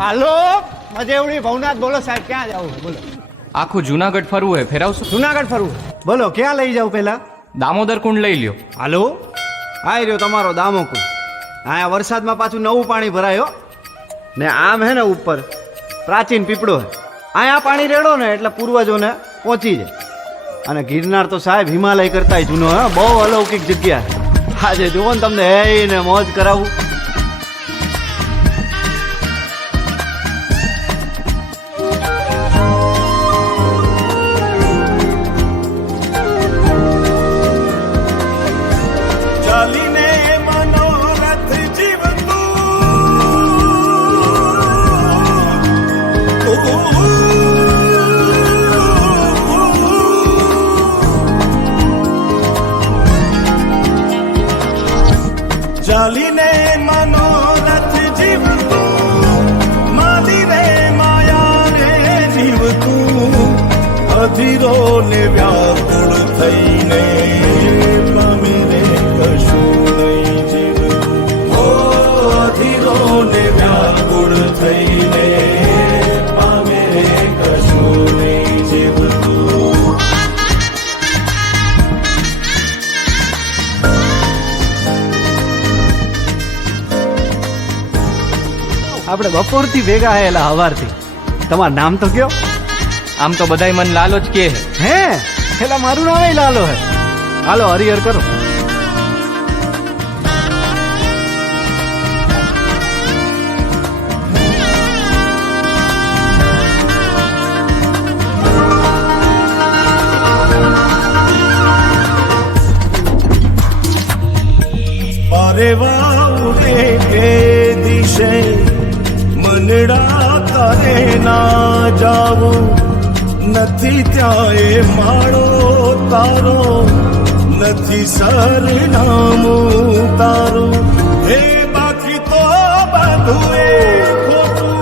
હાલો મજેવડી ભવનાથ બોલો સાહેબ, ક્યાં જવું બોલો? આખું જુનાગઢ ફરવું હે, ફેરાવશો? જુનાગઢ ફરવું બોલો, ક્યાં લઈ જાવ પેલા? દામોદર કુંડ લઈ લ્યો. હાલો આઈ રહ્યો તમારો દામોકુંડ. અહીંયા વરસાદમાં પાછું નવું પાણી ભરાયો ને આમ હે ને ઉપર પ્રાચીન પીપળો હે. અહીંયા પાણી રેડો ને એટલે પૂર્વજોને પહોંચી જાય. અને ગિરનાર તો સાહેબ હિમાલય કરતાય જૂનો હે, બહુ અલૌકિક જગ્યા છે. આજે જુઓ ને તમને હે ને મોજ કરાવું. ચાલીને મનોરથ જીવતું, માલીને માયાને જીવતું, અધીરો ને વ્યાકુળ થઈને પામીને કશું નહીં જીવતું. ઓ અધીરો ને વ્યાકુળ થઈને પામીને કશું નહીં જીવતું. આપણે બપોરથી ભેગા આયેલા હવારથી. તમારું નામ તો કયો? આમ તો બધાય મન લાલો જ કે હે પેલા મારું નામ લાલો હે. હાલો હરિહર કરો. અરે વાઉરે કે દિશે મનડા તારે ના જાવું, નથી ત્યાં એ માળો તારો, નથી સરનામું તારું. હે બાકી તો બધું એ ખોટું.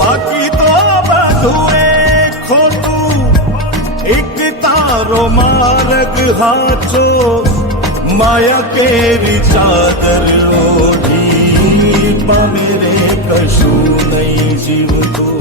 બાકી તો બધું એ ખોટું, એક તારો માર્ગ હાચો, માયા કેરી ચાદર ઓઢી પામે રે કશું નહીં જીવતું.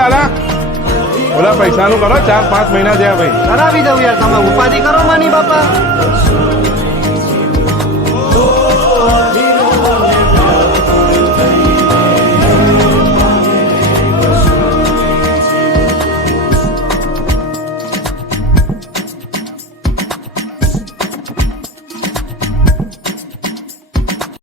લાલા ઓલા પૈસાનું કરો, 4-5 મહિના થયા ભાઈ. કરાવી દઉં યાર, તમે ઉપાધિ કરો માની બાપા.